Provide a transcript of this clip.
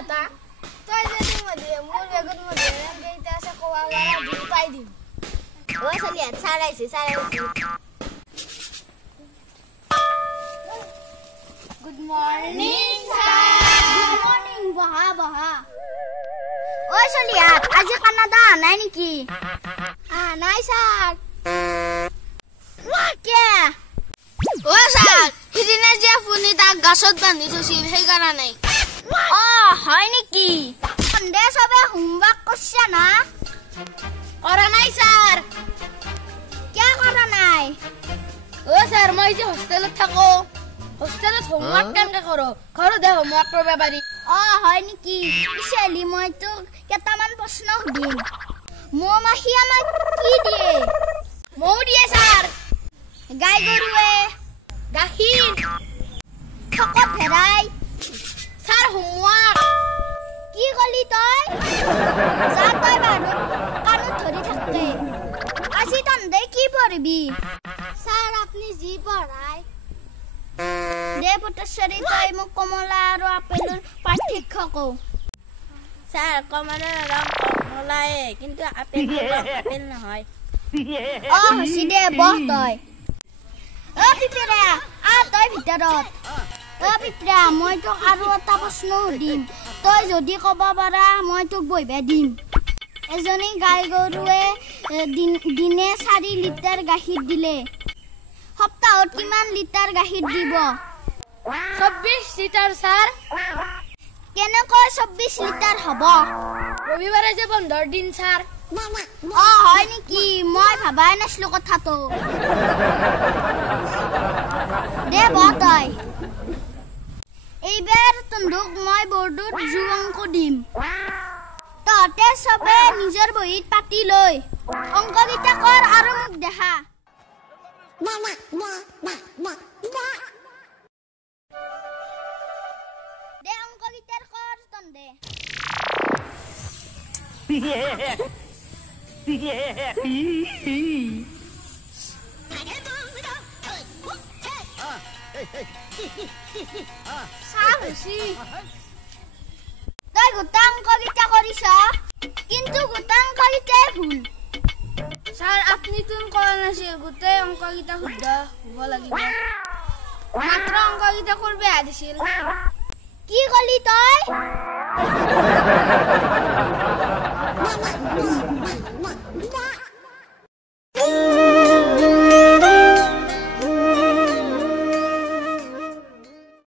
এটা তই যদি মধে মোৰ বেগত মধে কেইটা আছে কোৱা বাৰা দি পাই দিম ও চলি চাৰাইছি good morning sir good morning বহা ও চলি আজি কানাডা নাই নেকি নাই স্যার কে ও স্যার হিদিনা যে ফুনি তা গাছত বান্ধি থৈছিল সেই কাৰণে হয় নেকি সন্দেহ সবে হোমৱৰ্ক কৰিছে না কৰা নাই স্যাৰ কিয় কৰা নাই ও স্যাৰ মই যে হোস্টেলত থাকো হোস্টেলত হোমৱৰ্ক কেনেকৈ কৰো ঘৰতে হোমৱৰ্ক কৰিব পাৰি হয় নেকি পিছেলি মই তো কেইটামান প্ৰশ্ন সুধিম মৌ মাখি আমাক কি দিয়ে মৌ দিয়ে স্যাৰ গাই গৰুৱে গাখীৰ শকত ভেড়াই স্যাৰ হোমৱৰ্ক কি কলি তই যা তই বাৰু কাণত ধৰি থাকে আজি তন্দে কি পঢ়বি স্যাৰ আপনি যি পঢ়ায় দে পুত্ৰশ্বৰী তই মোক কমলা আৰু আপেলৰ পাৰ্থক্য কও স্যাৰ কমলাৰ ৰং কমলায়ে কিন্তু আপেলৰ ৰং আপেল নহয় হসি দে বহ তই পিপৰা তই ভিতৰত পিপৰা মই তোক আৰু এটা প্ৰশ্ন সুধিম তই যদি ক'ব পাৰা মই তোক বহিবা দিম এজনী গাই গৰুৱে দিনে 4 লিটাৰ গাখীৰ দিলে সপ্তাহত কিমান লিটাৰ গাখীৰ দিব 24 লিটাৰ স্যাৰ কেনেকৈ 24 লিটাৰ হ'ব ৰবিবাৰে যে বন্ধৰ দিন স্যাৰ হয় নেকি মই ভাবাই নাছিলো কথাটো দে বতই এইবাৰ তন্দুক মই বৰ্ডত জু অংক দিম তহঁতে সবে নিজৰ বহিত পাতি লৈ অংককেইটা কৰ আৰু মোক দেখা দে অংককেইটাৰ কৰ তন্দে তই গোটা অংককেইটা কৰিছ কিন্তু গোটা অংককেইটাই ভুল স্যাৰ আপনি তুন কোৱা নাছিল গোটেই অংককেইটা শুদ্ধ হ'ব লাগিব মাত্ৰ অংককেইটা কৰিব দিছিল কি কলি তই